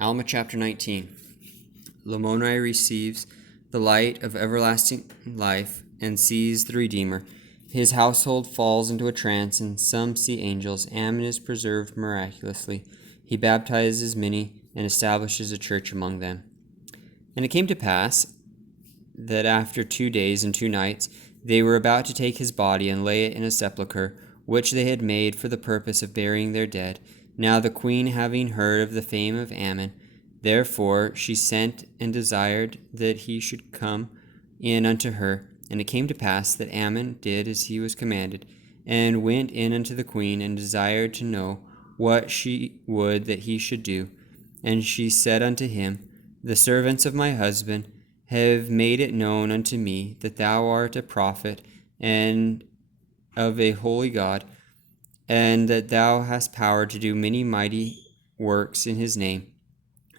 Alma chapter 19. Lamoni receives the light of everlasting life and sees the Redeemer. His household falls into a trance, and some see angels. Ammon is preserved miraculously. He baptizes many and establishes a church among them. And it came to pass that after 2 days and 2 nights they were about to take his body and lay it in a sepulchre, which they had made for the purpose of burying their dead. Now the queen, having heard of the fame of Ammon, therefore she sent and desired that he should come in unto her. And it came to pass that Ammon did as he was commanded, and went in unto the queen, and desired to know what she would that he should do. And she said unto him, The servants of my husband have made it known unto me that thou art a prophet and of a holy God, and that thou hast power to do many mighty works in his name.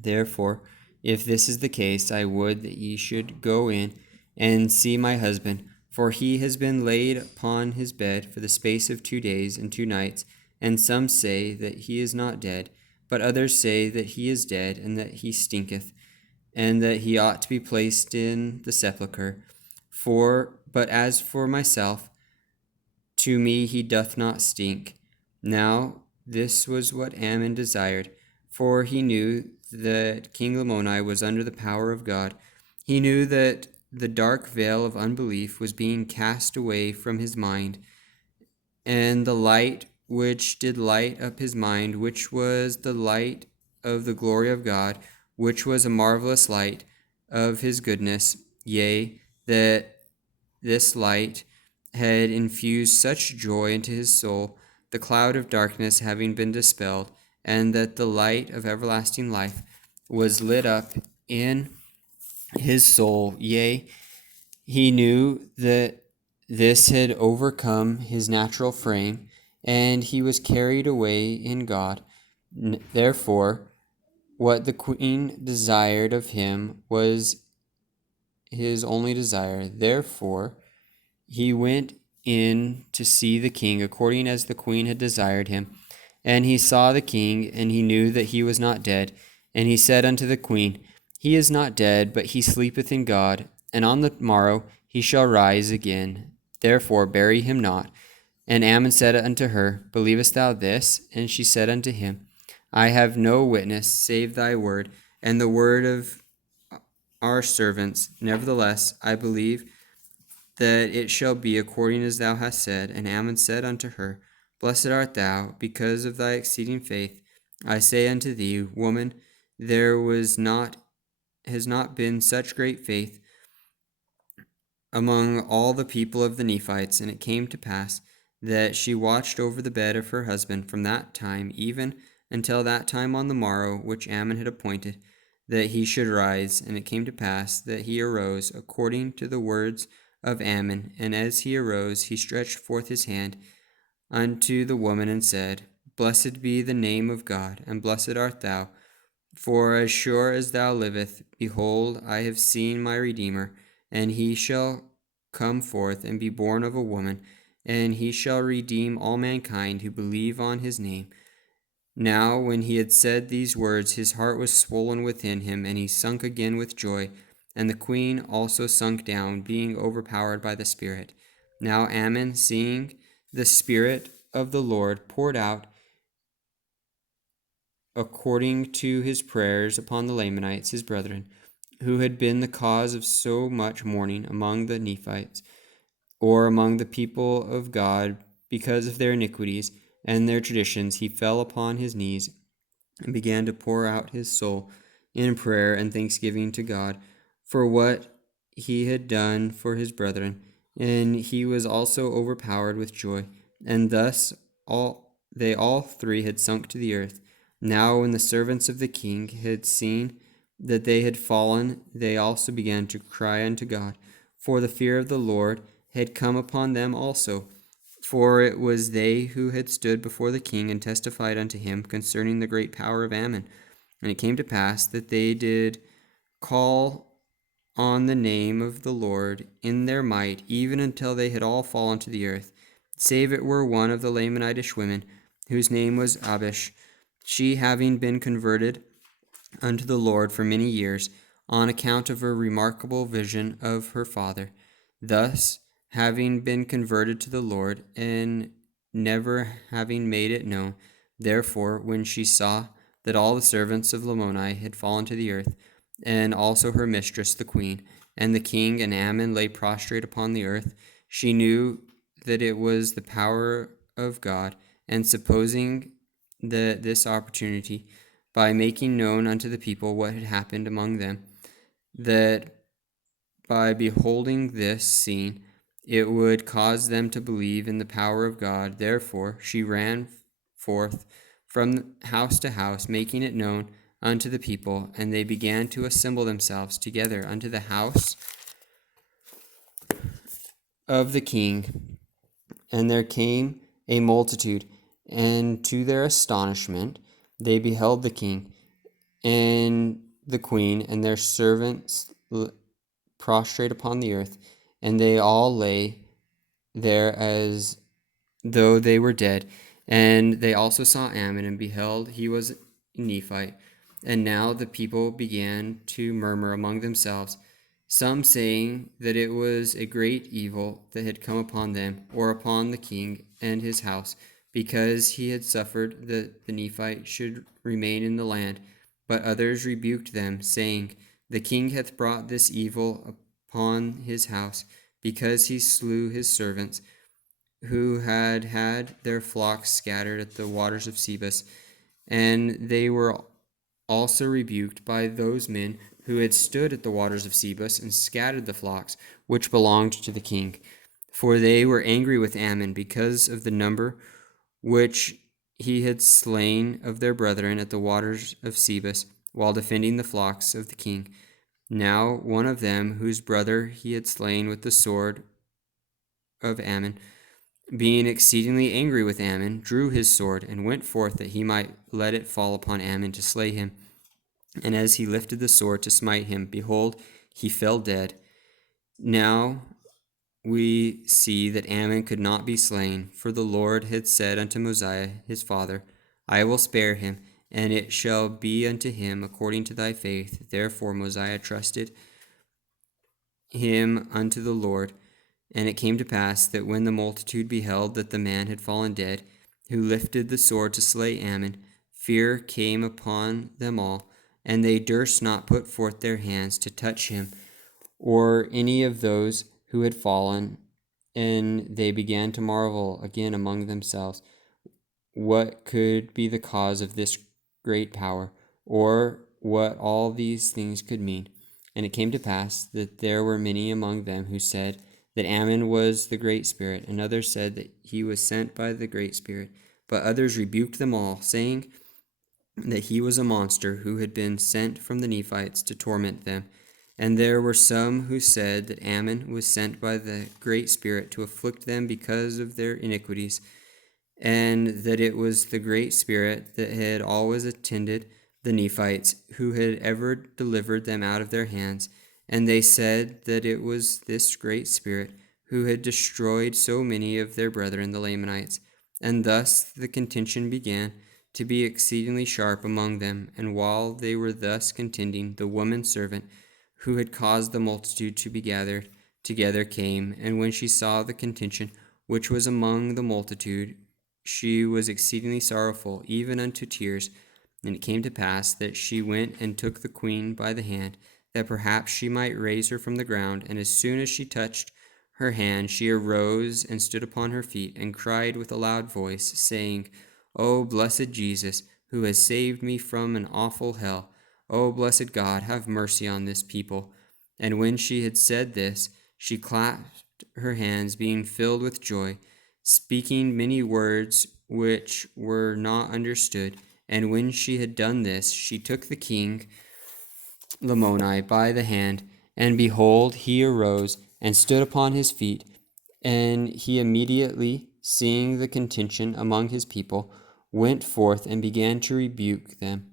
Therefore, if this is the case, I would that ye should go in and see my husband, for he has been laid upon his bed for the space of 2 days and 2 nights, and some say that he is not dead, but others say that he is dead, and that he stinketh, and that he ought to be placed in the sepulchre. But as for myself, to me he doth not stink. Now this was what Ammon desired, for he knew that King Lamoni was under the power of God. He knew that the dark veil of unbelief was being cast away from his mind, and the light which did light up his mind, which was the light of the glory of God, which was a marvelous light of his goodness, yea, that this light had infused such joy into his soul, the cloud of darkness having been dispelled, and that the light of everlasting life was lit up in his soul. Yea, he knew that this had overcome his natural frame, and he was carried away in God. Therefore, what the queen desired of him was his only desire. Therefore, he went in to see the king, according as the queen had desired him. And he saw the king, and he knew that he was not dead. And he said unto the queen, He is not dead, but he sleepeth in God, and on the morrow he shall rise again. Therefore bury him not. And Ammon said unto her, Believest thou this? And she said unto him, I have no witness save thy word, and the word of our servants. Nevertheless, I believe that it shall be according as thou hast said. And Ammon said unto her, Blessed art thou, because of thy exceeding faith. I say unto thee, woman, there has not been such great faith among all the people of the Nephites. And it came to pass that she watched over the bed of her husband from that time even until that time on the morrow which Ammon had appointed, that he should rise. And it came to pass that he arose according to the words of Ammon, and as he arose, he stretched forth his hand unto the woman, and said, Blessed be the name of God, and blessed art thou, for as sure as thou livest, behold, I have seen my Redeemer, and he shall come forth and be born of a woman, and he shall redeem all mankind who believe on his name. Now when he had said these words, his heart was swollen within him, and he sunk again with joy. And the queen also sunk down, being overpowered by the Spirit. Now Ammon, seeing the Spirit of the Lord poured out according to his prayers upon the Lamanites, his brethren, who had been the cause of so much mourning among the Nephites, or among the people of God, because of their iniquities and their traditions, he fell upon his knees and began to pour out his soul in prayer and thanksgiving to God for what he had done for his brethren, and he was also overpowered with joy. And thus they all three had sunk to the earth. Now when the servants of the king had seen that they had fallen, they also began to cry unto God, for the fear of the Lord had come upon them also. For it was they who had stood before the king and testified unto him concerning the great power of Ammon. And it came to pass that they did call on the name of the Lord in their might, even until they had all fallen to the earth, save it were one of the Lamanitish women, whose name was Abish. She, having been converted unto the Lord for many years, on account of a remarkable vision of her father. Thus, having been converted to the Lord, and never having made it known, therefore, when she saw that all the servants of Lamoni had fallen to the earth, and also her mistress the queen, and the king and Ammon lay prostrate upon the earth, she knew that it was the power of God, and supposing that this opportunity, by making known unto the people what had happened among them, that by beholding this scene it would cause them to believe in the power of God. Therefore she ran forth from house to house, making it known unto the people, and they began to assemble themselves together unto the house of the king. And there came a multitude, and to their astonishment they beheld the king and the queen and their servants prostrate upon the earth, and they all lay there as though they were dead. And they also saw Ammon, and beheld he was a Nephite. And now the people began to murmur among themselves, some saying that it was a great evil that had come upon them, or upon the king and his house, because he had suffered that the Nephite should remain in the land. But others rebuked them, saying, the king hath brought this evil upon his house, because he slew his servants, who had had their flocks scattered at the waters of Sebus. And they were also rebuked by those men who had stood at the waters of Sebus and scattered the flocks which belonged to the king. For they were angry with Ammon because of the number which he had slain of their brethren at the waters of Sebus, while defending the flocks of the king. Now one of them, whose brother he had slain with the sword of Ammon, being exceedingly angry with Ammon, drew his sword, and went forth that he might let it fall upon Ammon to slay him. And as he lifted the sword to smite him, behold, he fell dead. Now we see that Ammon could not be slain, for the Lord had said unto Mosiah his father, I will spare him, and it shall be unto him according to thy faith. Therefore Mosiah trusted him unto the Lord. And it came to pass that when the multitude beheld that the man had fallen dead, who lifted the sword to slay Ammon, fear came upon them all, and they durst not put forth their hands to touch him, or any of those who had fallen. And they began to marvel again among themselves, what could be the cause of this great power, or what all these things could mean. And it came to pass that there were many among them who said that Ammon was the Great Spirit, and others said that he was sent by the Great Spirit. But others rebuked them all, saying that he was a monster who had been sent from the Nephites to torment them. And there were some who said that Ammon was sent by the Great Spirit to afflict them because of their iniquities, and that it was the Great Spirit that had always attended the Nephites, who had ever delivered them out of their hands. And they said that it was this Great Spirit who had destroyed so many of their brethren the Lamanites. And thus the contention began to be exceedingly sharp among them. And while they were thus contending, the woman servant who had caused the multitude to be gathered together came, and when she saw the contention which was among the multitude, she was exceedingly sorrowful, even unto tears. And it came to pass that she went and took the queen by the hand, that perhaps she might raise her from the ground. And as soon as she touched her hand, she arose and stood upon her feet, and cried with a loud voice, saying, O blessed Jesus, who has saved me from an awful hell, O blessed God, have mercy on this people. And when she had said this, she clapped her hands, being filled with joy, speaking many words which were not understood. And when she had done this, she took the king Lamoni by the hand, and behold, he arose and stood upon his feet. And he immediately, seeing the contention among his people, went forth and began to rebuke them,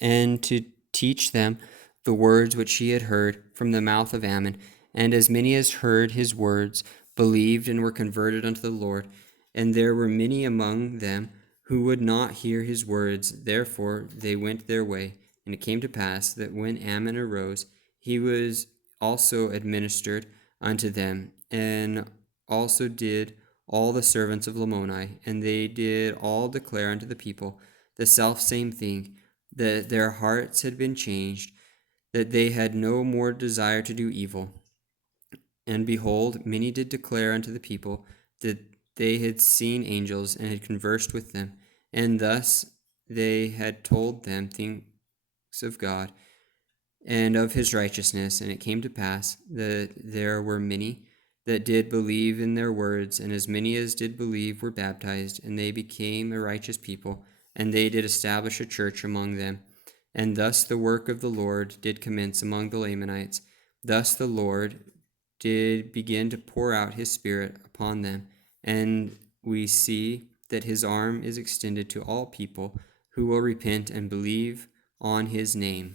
and to teach them the words which he had heard from the mouth of Ammon. And as many as heard his words believed and were converted unto the Lord. And there were many among them who would not hear his words. Therefore they went their way, And it came to pass that when Ammon arose, he was also administered unto them, and also did all the servants of Lamoni, and they did all declare unto the people the selfsame thing, that their hearts had been changed, that they had no more desire to do evil. And behold, many did declare unto the people that they had seen angels and had conversed with them, and thus they had told them things of God and of his righteousness. And it came to pass that there were many that did believe in their words, and as many as did believe were baptized, and they became a righteous people, and they did establish a church among them. And thus the work of the Lord did commence among the Lamanites. Thus the Lord did begin to pour out his Spirit upon them, and we see that his arm is extended to all people who will repent and believe on his name.